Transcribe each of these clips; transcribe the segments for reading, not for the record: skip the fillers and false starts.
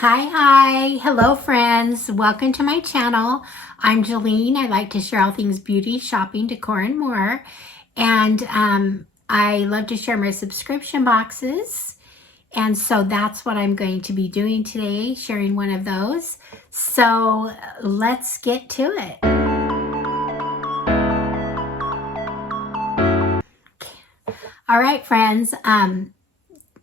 Hi, hello friends, welcome to my channel. I'm Jolene. I like to share all things beauty, shopping, decor, and more. And I love to share my subscription boxes. And so that's what I'm going to be doing today, sharing one of those. So let's get to it. All right, friends.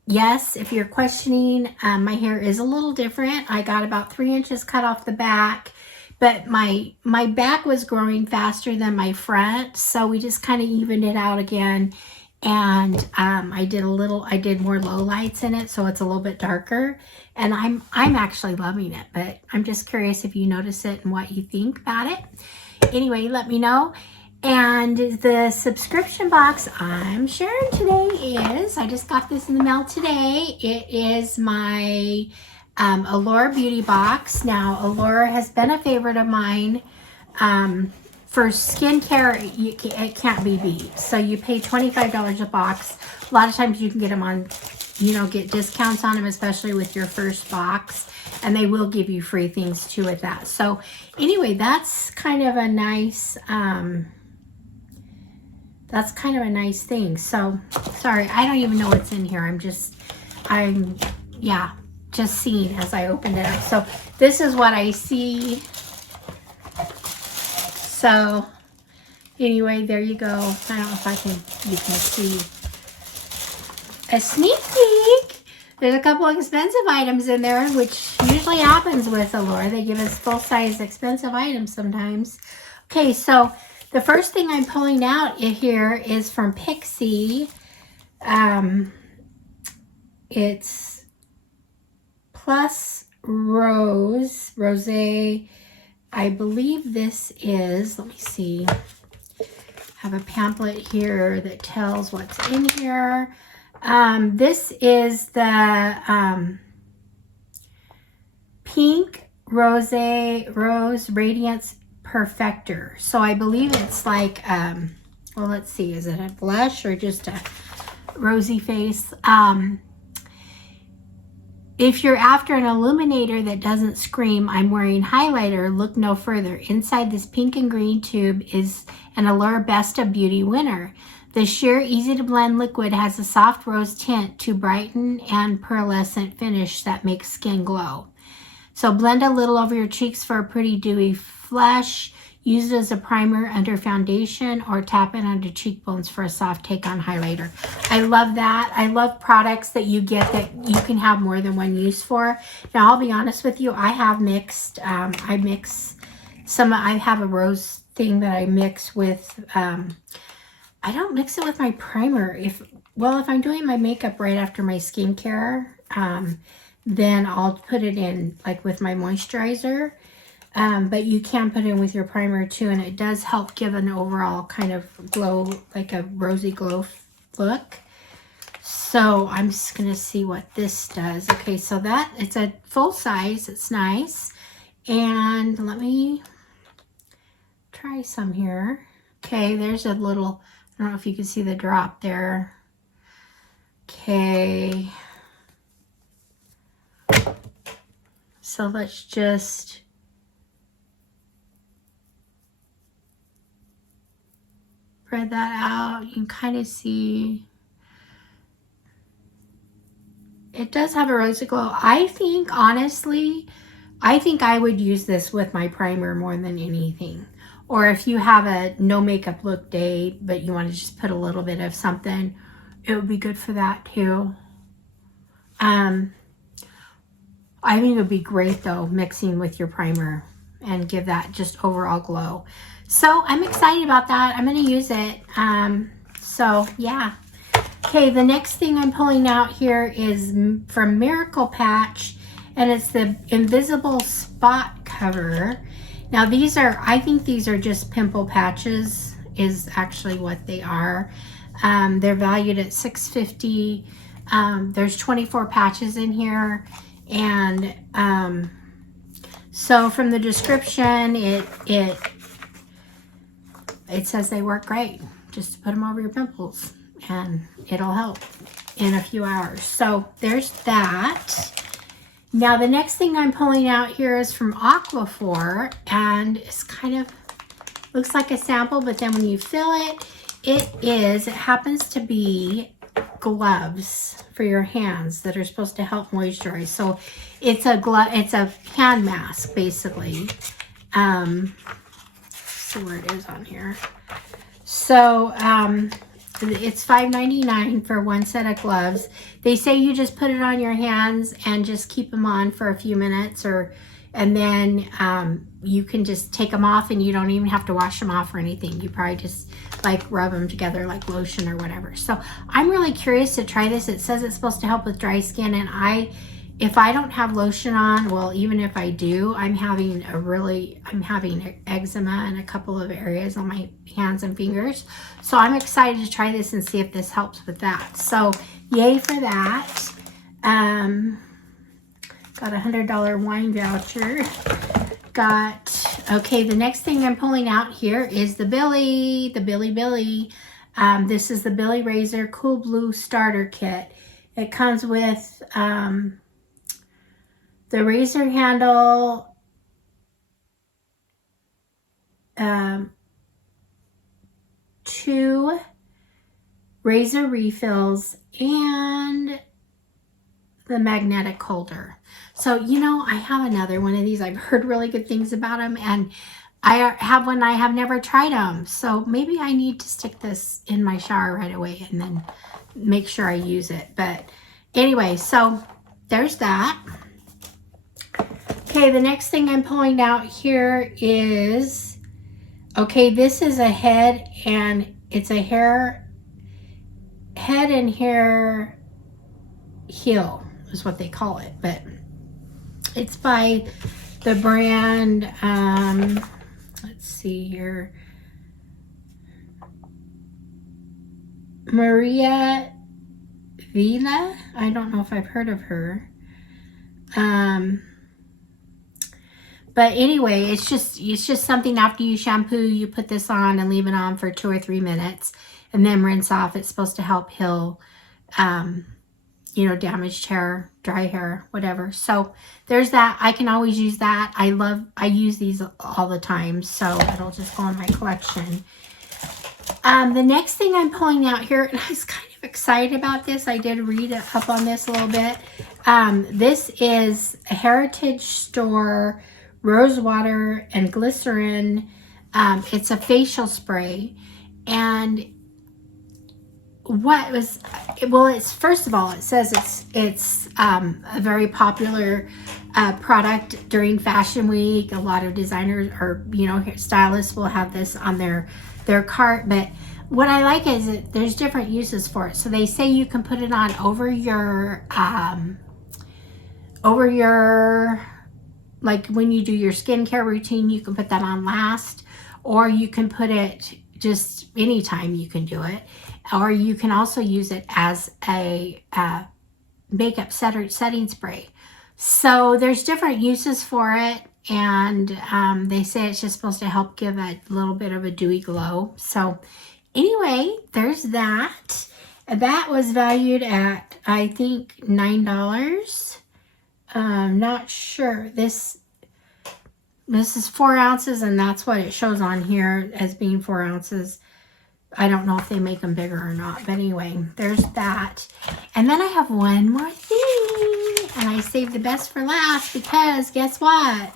Yes, if you're questioning, my hair is a little different. I got about 3 inches cut off the back, but my back was growing faster than my front, so we just kind of evened it out again. And I did more low lights in it, so it's a little bit darker. And I'm actually loving it, but I'm just curious if you notice it and what you think about it. Anyway, let me know. And the subscription box I'm sharing today is, I just got this in the mail today. It is my Allure Beauty box. Now, Allure has been a favorite of mine. For skincare, it can't be beat. So you pay $25 a box. A lot of times you can get them on, get discounts on them, especially with your first box. And they will give you free things too with that. So anyway, that's kind of a nice... that's kind of a nice thing. So, sorry, I don't even know what's in here. I'm just seeing as I opened it up. So, this is what I see. So, anyway, there you go. I don't know if you can see a sneak peek. There's a couple of expensive items in there, which usually happens with Allure. They give us full-size expensive items sometimes. Okay, so the first thing I'm pulling out here is from Ipsy. It's Plus Rosé. I believe this is, let me see. I have a pamphlet here that tells what's in here. This is the Pink Rose Radiance Perfector. So I believe it's like, well, let's see, is it a blush or just a rosy face? If you're after an illuminator that doesn't scream, I'm wearing highlighter, look no further. Inside this pink and green tube is an Allure Best of Beauty winner. The sheer, easy to blend liquid has a soft rose tint to brighten and pearlescent finish that makes skin glow. So blend a little over your cheeks for a pretty dewy flush. Use it as a primer under foundation or tap it under cheekbones for a soft take on highlighter. I love that. I love products that you get that you can have more than one use for. Now, I'll be honest with you. I have mixed. I have a rose thing that I mix with. I don't mix it with my primer. If I'm doing my makeup right after my skincare, then I'll put it in like with my moisturizer. But you can put it in with your primer too, and it does help give an overall kind of glow, like a rosy glow look. So I'm just going to see what this does. Okay, so it's a full size. It's nice. And let me try some here. Okay, there's a little, I don't know if you can see the drop there. Okay. So let's just spread that out. You can kind of see it does have a rosy glow. I think, honestly, I would use this with my primer more than anything. Or if you have a no makeup look day, but you want to just put a little bit of something, it would be good for that too. I think it would be great though, mixing with your primer and give that just overall glow. So I'm excited about that. I'm going to use it. So yeah. Okay, the next thing I'm pulling out here is from Miracle Patch, and it's the Invisible Spot Cover. Now I think these are just pimple patches is actually what they are. They're valued at $6.50. There's 24 patches in here. And so from the description, it says they work great. Just to put them over your pimples and it'll help in a few hours. So there's that. Now the next thing I'm pulling out here is from Aquaphor, and it's kind of looks like a sample, but then when you fill it, it happens to be gloves for your hands that are supposed to help moisturize. So it's a hand mask basically. See where it is on here. So it's $5.99 for one set of gloves. They say you just put it on your hands and just keep them on for a few minutes, and then you can just take them off and you don't even have to wash them off or anything. You probably just like rub them together like lotion or whatever. So I'm really curious to try this. It says it's supposed to help with dry skin, and if I don't have lotion on, well, even if I do, I'm having eczema in a couple of areas on my hands and fingers. So I'm excited to try this and see if this helps with that. So yay for that. Got a $100 wine voucher. Okay, the next thing I'm pulling out here is the Billy. This is the Billy Razor Cool Blue Starter Kit. It comes with the razor handle, 2 razor refills, and the magnetic holder. So, you know, I have another one of these. I've heard really good things about them, and I have one. I have never tried them. So maybe I need to stick this in my shower right away and then make sure I use it. But anyway, so there's that. Okay, the next thing I'm pulling out here is, okay, this is a head and hair heel is what they call it, but it's by the brand, let's see here, Maria Vila. I don't know if I've heard of her. But anyway, it's just something after you shampoo, you put this on and leave it on for 2 or 3 minutes and then rinse off. It's supposed to help heal, you know, damaged hair, dry hair, whatever. So there's that. I can always use that. I use these all the time, so it'll just go in my collection. The next thing I'm pulling out here, and I was kind of excited about this. I did read up on this a little bit. This is a Heritage Store rose water and glycerin. It's a facial spray, and it's first of all, it says it's a very popular product during Fashion Week. A lot of designers or, you know, stylists will have this on their cart. But what I like is that there's different uses for it. So they say you can put it on over your like when you do your skincare routine, you can put that on last, or you can put it just anytime you can do it, or you can also use it as a makeup setting spray. So there's different uses for it, and they say it's just supposed to help give a little bit of a dewy glow. So anyway, there's that. That was valued at, I think, $9. Not sure. This is 4 ounces, and that's what it shows on here as being 4 ounces. I don't know if they make them bigger or not, but anyway, there's that. And then I have one more thing, and I saved the best for last because guess what?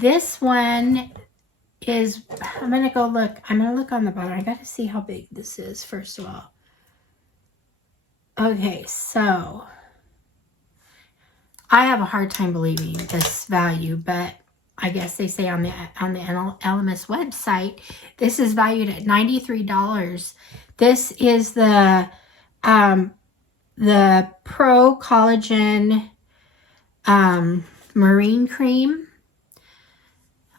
This one is, I'm gonna look on the bottom. I gotta see how big this is first of all. Okay, so I have a hard time believing this value, but I guess they say on the LMS website, this is valued at $93. This is the Pro Collagen Marine Cream.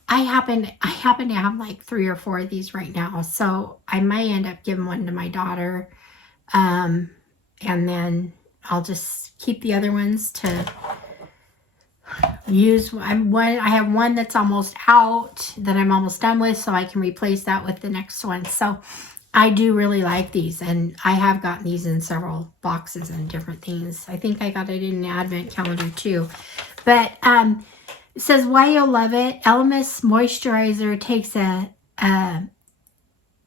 I happen to have like 3 or 4 of these right now, so I might end up giving one to my daughter, and then I'll just keep the other ones to use. I have one that's almost out that I'm almost done with, so I can replace that with the next one. So I do really like these, and I have gotten these in several boxes and different things. I think I got it in an advent calendar too. But it says why you'll love it. Elemis moisturizer takes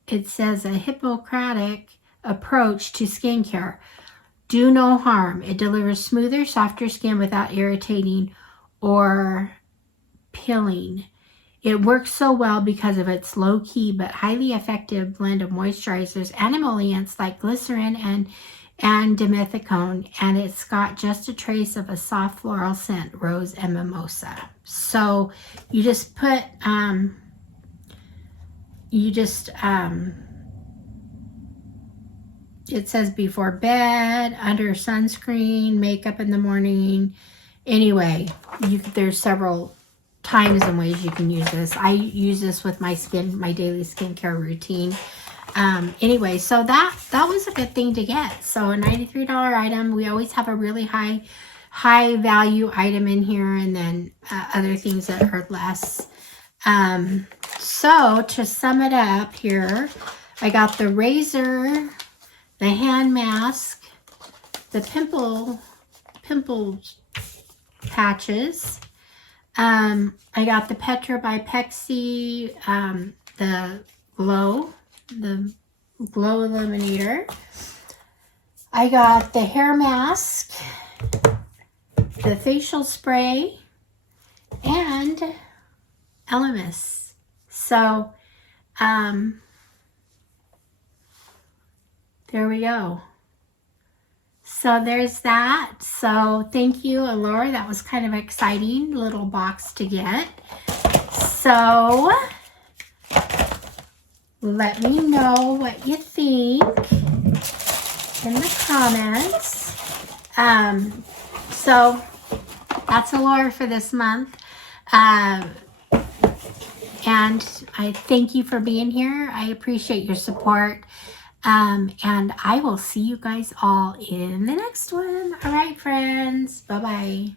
it says a Hippocratic approach to skincare. Do no harm. It delivers smoother, softer skin without irritating or peeling. It works so well because of its low-key but highly effective blend of moisturizers and emollients like glycerin and dimethicone, and it's got just a trace of a soft floral scent, rose and mimosa. So you just put, it says before bed, under sunscreen, makeup in the morning. Anyway, there's several times and ways you can use this. I use this with my daily skincare routine. Anyway, so that was a good thing to get. So a $93 item. We always have a really high value item in here, and then other things that are less. So to sum it up here, I got the razor, the hand mask, the pimple patches. I got the Petra by Pexi, the glow illuminator. I got the hair mask, the facial spray, and Elemis. So, there we go. So there's that. So thank you, Allure. That was kind of exciting little box to get. So let me know what you think in the comments. So that's Allure for this month. And I thank you for being here. I appreciate your support. And I will see you guys all in the next one. All right, friends. Bye-bye.